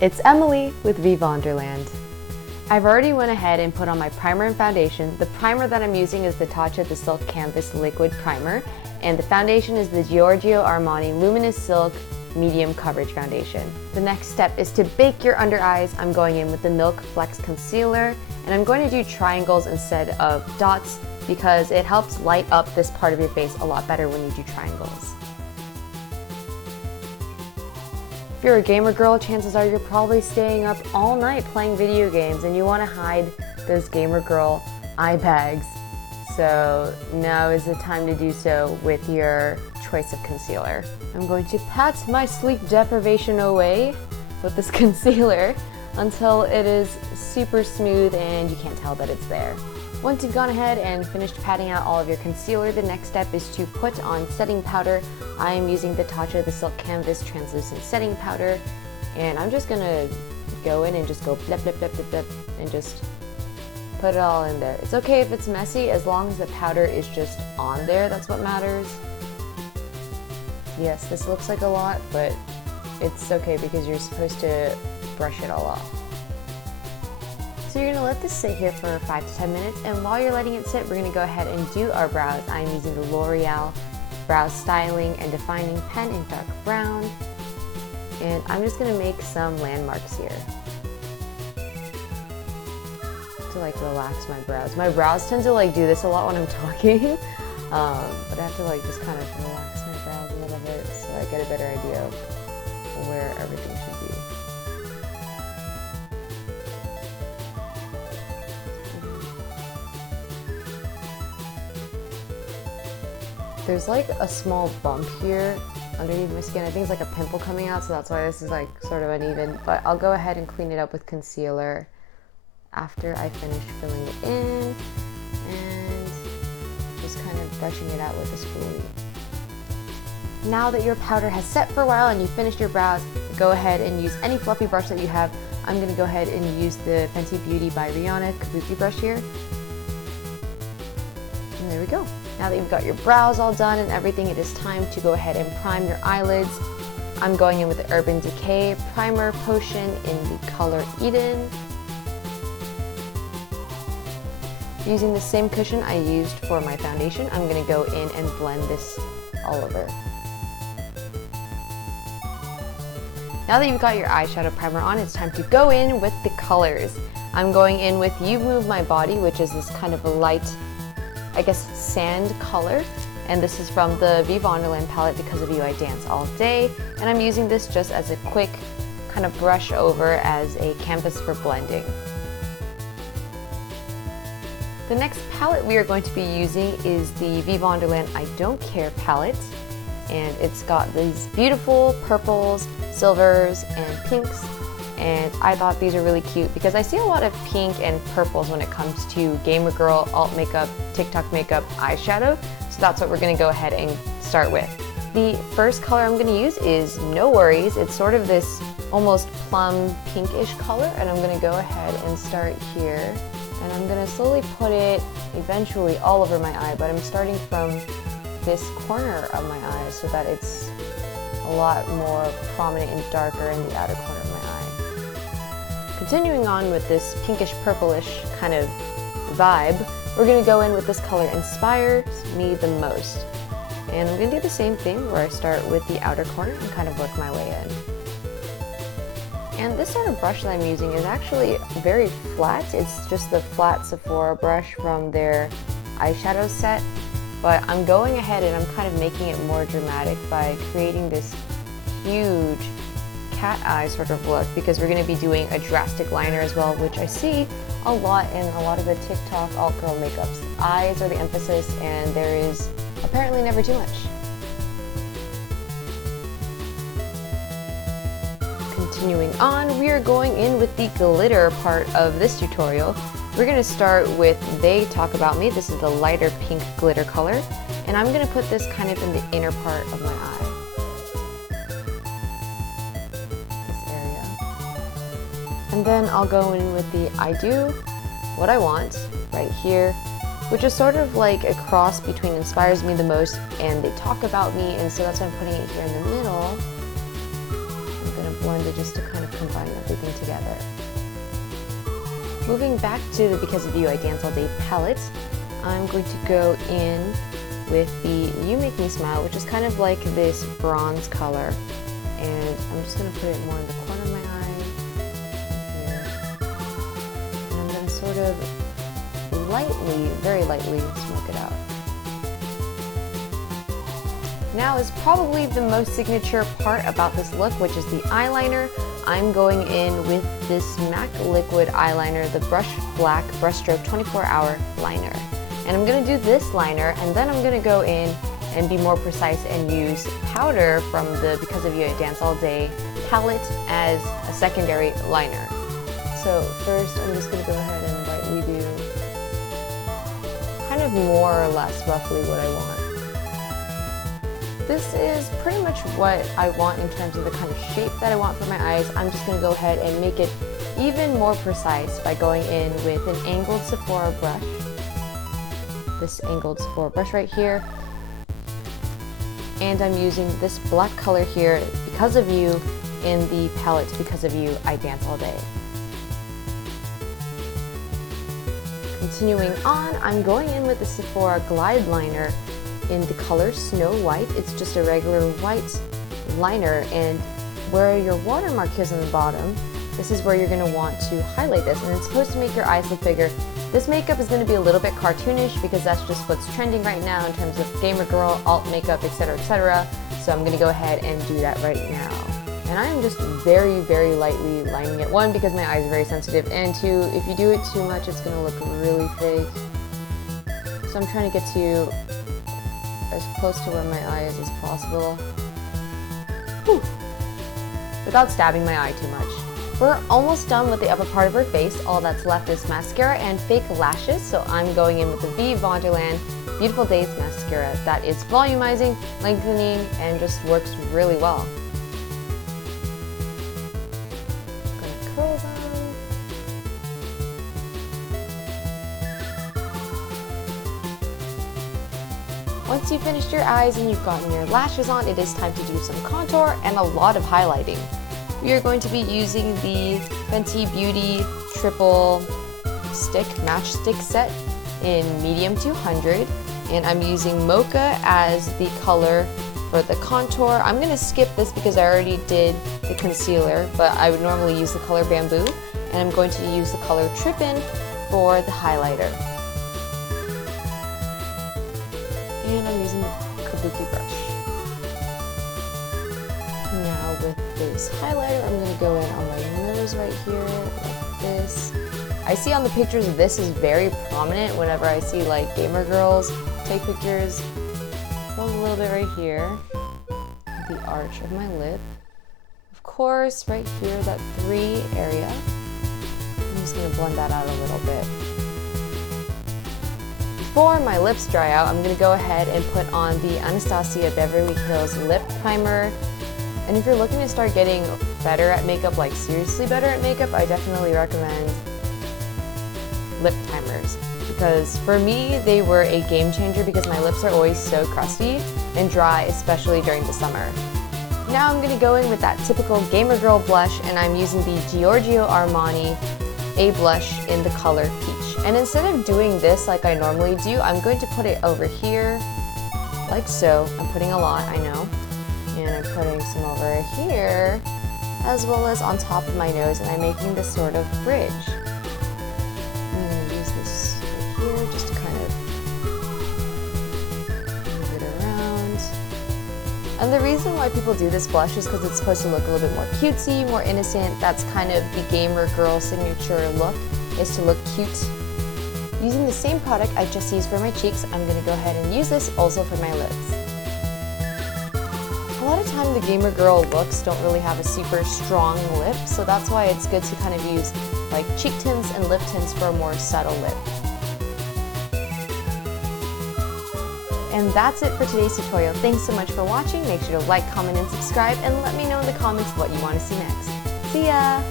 It's Emily with veevonderland. I've already went ahead and put on my primer and foundation. The primer that I'm using is the Tatcha the Silk Canvas Liquid Primer, and the foundation is the Giorgio Armani Luminous Silk Medium Coverage Foundation. The next step is to bake your under eyes. I'm going in with the Milk Flex Concealer, and I'm going to do triangles instead of dots because it helps light up this part of your face a lot better when you do triangles. If you're a gamer girl, chances are you're probably staying up all night playing video games and you want to hide those gamer girl eye bags. So now is the time to do so with your choice of concealer. I'm going to pat my sleep deprivation away with this concealer until it is super smooth and you can't tell that it's there. Once you've gone ahead and finished patting out all of your concealer, the next step is to put on setting powder. I am using the Tatcha the Silk Canvas Translucent Setting Powder, and I'm just gonna go in and just go blip blip blip blip blip and just put it all in there. It's okay if it's messy as long as the powder is just on there, that's what matters. Yes, this looks like a lot, but it's okay because you're supposed to brush it all off. So you're going to let this sit here for 5 to 10 minutes, and while you're letting it sit, we're going to go ahead and do our brows. I'm using the L'Oreal Brow Styling and Defining Pen in dark brown, and I'm just going to make some landmarks here to like relax my brows. My brows tend to like do this a lot when I'm talking, but I have to like just kind of relax my brows a little bit so I get a better idea of where everything should be. There's like a small bump here underneath my skin. I think it's like a pimple coming out, so that's why this is like sort of uneven. But I'll go ahead and clean it up with concealer after I finish filling it in and just kind of brushing it out with a spoolie. Now that your powder has set for a while and you finished your brows, go ahead and use any fluffy brush that you have. I'm going to go ahead and use the Fenty Beauty by Rihanna Kabuki brush here. And there we go. Now that you've got your brows all done and everything, it is time to go ahead and prime your eyelids. I'm going in with the Urban Decay Primer Potion in the color Eden. Using the same cushion I used for my foundation, I'm going to go in and blend this all over. Now that you've got your eyeshadow primer on, it's time to go in with the colors. I'm going in with You Move My Body, which is this kind of a light, I guess, sand color, and this is from the veevonderland palette, Because of You I Dance All Day, and I'm using this just as a quick kind of brush over as a canvas for blending. The next palette we are going to be using is the veevonderland I Don't Care palette, and it's got these beautiful purples, silvers, and pinks. And I thought these are really cute because I see a lot of pink and purples when it comes to gamer girl, alt makeup, TikTok makeup, eyeshadow. So that's what we're going to go ahead and start with. The first color I'm going to use is No Worries. It's sort of this almost plum pinkish color, and I'm going to go ahead and start here. And I'm going to slowly put it eventually all over my eye, but I'm starting from this corner of my eye so that it's a lot more prominent and darker in the outer corner of my eye. Continuing on with this pinkish purplish kind of vibe, we're going to go in with this color Inspires Me the Most. And I'm going to do the same thing where I start with the outer corner and kind of work my way in. And this sort of brush that I'm using is actually very flat. It's just the flat Sephora brush from their eyeshadow set. But I'm going ahead and I'm kind of making it more dramatic by creating this huge cat eye sort of look, because we're going to be doing a drastic liner as well, which I see a lot in a lot of the TikTok alt girl makeups. Eyes are the emphasis, and there is apparently never too much. Continuing on, we are going in with the glitter part of this tutorial. We're going to start with They Talk About Me. This is the lighter pink glitter color, and I'm going to put this kind of in the inner part of my eye. And then I'll go in with the I Do What I Want right here, which is sort of like a cross between Inspires Me the Most and They Talk About Me, and so that's why I'm putting it here in the middle. I'm going to blend blended just to kind of combine everything together. Moving back to the Because of You I Dance All Day palette, I'm going to go in with the You Make Me Smile, which is kind of like this bronze color. And I'm just going to put it more in the corner of my eye, here. And I'm going to sort of lightly, very lightly smoke it out. Now is probably the most signature part about this look, which is the eyeliner. I'm going in with this MAC Liquid eyeliner, the Brush Black Brushstroke 24-Hour Liner. And I'm going to do this liner, and then I'm going to go in and be more precise and use powder from the Because of You I Dance All Day palette as a secondary liner. So first I'm just going to go ahead and lightly do kind of more or less roughly what I want. This is pretty much what I want in terms of the kind of shape that I want for my eyes. I'm just going to go ahead and make it even more precise by going in with an angled Sephora brush. This angled Sephora brush right here. And I'm using this black color here, Because of You, in the palette Because of You I Dance All Day. Continuing on, I'm going in with the Sephora Glide Liner in the color Snow White. It's just a regular white liner, and where your watermark is on the bottom, this is where you're going to want to highlight this, and it's supposed to make your eyes look bigger. This makeup is going to be a little bit cartoonish because that's just what's trending right now in terms of gamer girl, alt makeup, etc., etc. So I'm going to go ahead and do that right now. And I'm just very, very lightly lining it. One, because my eyes are very sensitive, and two, if you do it too much, it's going to look really fake. So I'm trying to get to as close to where my eye is as possible. Whew. Without stabbing my eye too much. We're almost done with the upper part of her face. All that's left is mascara and fake lashes, so I'm going in with the veevonderland Beautiful Days Mascara. That is volumizing, lengthening, and just works really well. I'm gonna curl them. Once you've finished your eyes and you've gotten your lashes on, it is time to do some contour and a lot of highlighting. We are going to be using the Fenty Beauty Triple Stick Matchstick Set in medium 200, and I'm using Mocha as the color for the contour. I'm going to skip this because I already did the concealer, but I would normally use the color Bamboo, and I'm going to use the color Trippin' for the highlighter. And I'm using the Kabuki brush. Now with this highlighter, I'm going to go in on my nose right here, like this. I see on the pictures this is very prominent whenever I see like gamer girls take pictures. Go a little bit right here, the arch of my lip. Of course, right here, that 3 area. I'm just going to blend that out a little bit. Before my lips dry out, I'm going to go ahead and put on the Anastasia Beverly Hills Lip Primer. And if you're looking to start getting better at makeup, like seriously better at makeup, I definitely recommend lip primers. Because for me, they were a game changer because my lips are always so crusty and dry, especially during the summer. Now I'm going to go in with that typical gamer girl blush, and I'm using the Giorgio Armani A blush in the color Peach. And instead of doing this like I normally do, I'm going to put it over here, like so. I'm putting a lot, I know. And I'm putting some over here, as well as on top of my nose, and I'm making this sort of bridge. I'm going to use this right here just to kind of move it around. And the reason why people do this blush is because it's supposed to look a little bit more cutesy, more innocent. That's kind of the gamer girl signature look, is to look cute. Using the same product I just used for my cheeks, I'm going to go ahead and use this also for my lips. A lot of time the gamer girl looks don't really have a super strong lip, so that's why it's good to kind of use like cheek tints and lip tints for a more subtle lip. And that's it for today's tutorial. Thanks so much for watching. Make sure to like, comment, and subscribe, and let me know in the comments what you want to see next. See ya!